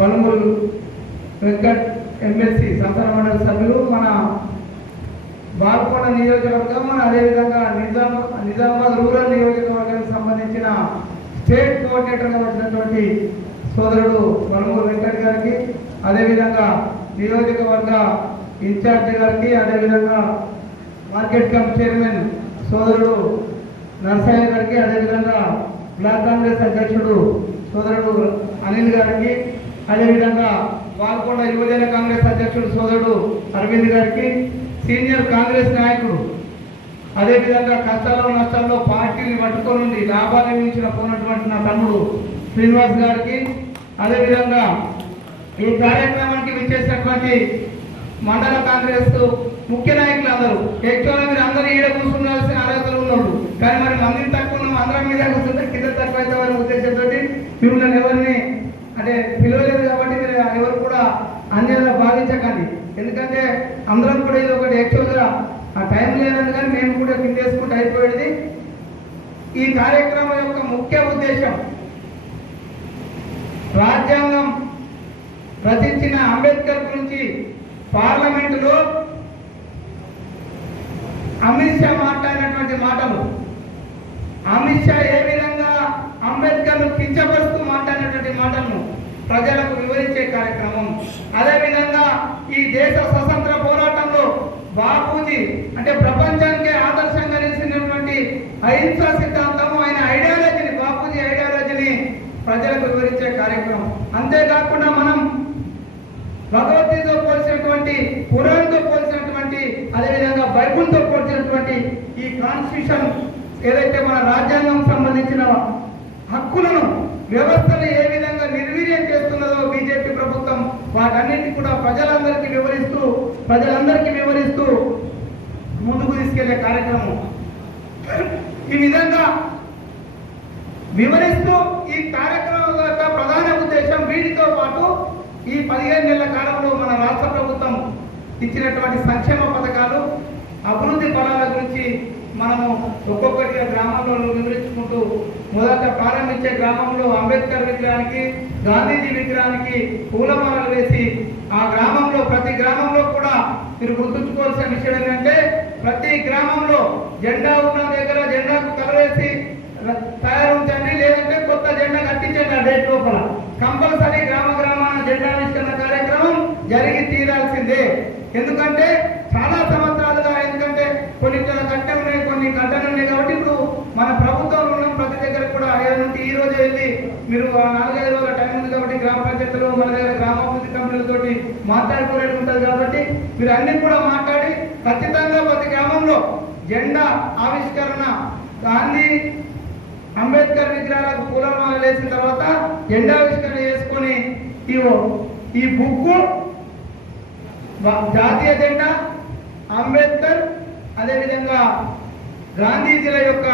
Balamuru Venkat MLC సంస్థల మండలి సభ్యులు, మన బాల్కొండ నియోజకవర్గం, అదేవిధంగా నిజామాబాద్ రూరల్ నియోజకవర్గానికి సంబంధించిన స్టేట్ కోఆర్డినేటర్గా వచ్చినటువంటి సోదరుడు బలమూరు వెంకట్ గారికి, అదేవిధంగా నియోజకవర్గ ఇన్ఛార్జి గారికి, అదేవిధంగా మార్కెట్ కమిటీ చైర్మన్ సోదరుడు నరసయ్య గారికి, అదేవిధంగా బ్లాక్ కాంగ్రెస్ అధ్యక్షుడు సోదరుడు అనిల్ గారికి, అదేవిధంగా బాల్కొండ యువజన కాంగ్రెస్ అధ్యక్షుడు సోదరుడు అరవింద్ గారికి, సీనియర్ కాంగ్రెస్ నాయకుడు, అదేవిధంగా కష్టాల్లో నష్టాల్లో పార్టీని పట్టుకొని లాభాలు మించిన పోయినటువంటి నా తమ్ముడు శ్రీనివాస్ గారికి, అదేవిధంగా ఈ కార్యక్రమానికి విచ్చేసినటువంటి మండల కాంగ్రెస్ ముఖ్య నాయకులు అందరూ. ఎక్కువగా మీరు అందరూ ఈడ కూర్చుండాల్సిన అర్హతలు ఉన్నాడు, కానీ మరి మందిని తక్కువ ఉన్నాం, అందరం మీద కూర్చుంటే కింద తక్కువ అయితే వారి ఉద్దేశంతో మిమ్మల్ని ఎవరిని అంటే పిలవలేదు కాబట్టి మీరు ఎవరు కూడా అన్యాయంగా భావించకండి. ఎందుకంటే అందరం కూడా ఇది ఒకటి యాక్చువల్గా ఆ టైం లేదని కానీ మేము కూడా కిందేసుకుంటూ అయిపోయేది. ఈ కార్యక్రమం యొక్క ముఖ్య ఉద్దేశం రాజ్యాంగం రచించిన అంబేద్కర్ గురించి పార్లమెంటులో అమిత్ షా మాట్లాడినటువంటి మాటలు, అమిత్ షా ఏ విధంగా అంబేద్కర్ను కించపరుస్తూ మాట్లాడినటువంటి మాటలను ప్రజలకు వివరించే కార్యక్రమం. అదేవిధంగా ఈ దేశ స్వతంత్ర పోరాటంలో బాపూజీ అంటే ప్రపంచానికే ఆదర్శంగా నిలిచినటువంటి అహింసా సిద్ధాంతం, ఆయన ఐడియాలజీని, బాపూజీ ఐడియాలజీని ప్రజలకు వివరించే కార్యక్రమం. అంతేకాకుండా మనం భగవద్గీతతో పోల్చినటువంటి, పురాణంతో పోల్చినటువంటి, అదేవిధంగా బైబుల్తో పోల్చినటువంటి ఈ కాన్స్టిట్యూషన్ ఏదైతే మన రాజ్యాంగం సంబంధించిన హక్కులను, వ్యవస్థను ఏ విధంగా నిర్వీర్యం చేస్తున్నదో బీజేపీ ప్రభుత్వం, వాటన్నిటిని కూడా ప్రజలందరికీ వివరిస్తూ ముందుకు తీసుకెళ్లే కార్యక్రమం. ఈ విధంగా వివరిస్తూ ఈ కార్యక్రమం యొక్క ప్రధాన ఉద్దేశం, వీటితో పాటు ఈ 15 నెలల కాలంలో మన రాష్ట్ర ప్రభుత్వం ఇచ్చినటువంటి సంక్షేమ పథకాలు, అభివృద్ధి ఫలాల గురించి మనము ఒక్కొక్కటిగా గ్రామంలో వివరించుకుంటూ, మొదట ప్రారంభించే గ్రామంలో అంబేద్కర్ విగ్రహానికి, గాంధీజీ విగ్రహానికి పూలమాలలు వేసి ఆ గ్రామంలో ప్రతి గ్రామంలో కూడా మీరు గుర్తుంచుకోవాల్సిన విషయం ఏంటంటే, ప్రతి గ్రామంలో జెండా ఉన్న దగ్గర జెండాకు కలవేసి తయారుంచండి, లేదంటే కొత్త జెండా కట్టించండి. ఆ డేట్ లోపల కంపల్సరీ గ్రామాన జెండావిష్కరణ కార్యక్రమం జరిగి తీరాల్సిందే. ఎందుకంటే చాలా సంవత్సరాలుగా, ఎందుకంటే కొన్ని కట్టె ఉన్నాయి, కొన్ని గడ్డలు ఉన్నాయి కాబట్టి ఇప్పుడు మన ప్రభుత్వంలో ఉన్న ప్రతి దగ్గర కూడా ఏదంటే ఈ రోజు వెళ్ళి మీరు 4-5 రోజుల టైం ఉంది కాబట్టి గ్రామ పంచాయతీలు మన దగ్గర గ్రామాభివృద్ధి కమిటీలతోటి మాట్లాడుకోలేదు ఉంటుంది కాబట్టి మీరు అన్ని కూడా మాట్లాడి ఖచ్చితంగా ప్రతి గ్రామంలో జెండా ఆవిష్కరణ, గాంధీ అంబేద్కర్ విగ్రహాలకు పూలమాల వేసిన తర్వాత జెండావిష్కరణ చేసుకొని ఈ బుక్కు జాతీయ జెండా, అంబేద్కర్, అదేవిధంగా గాంధీజీల యొక్క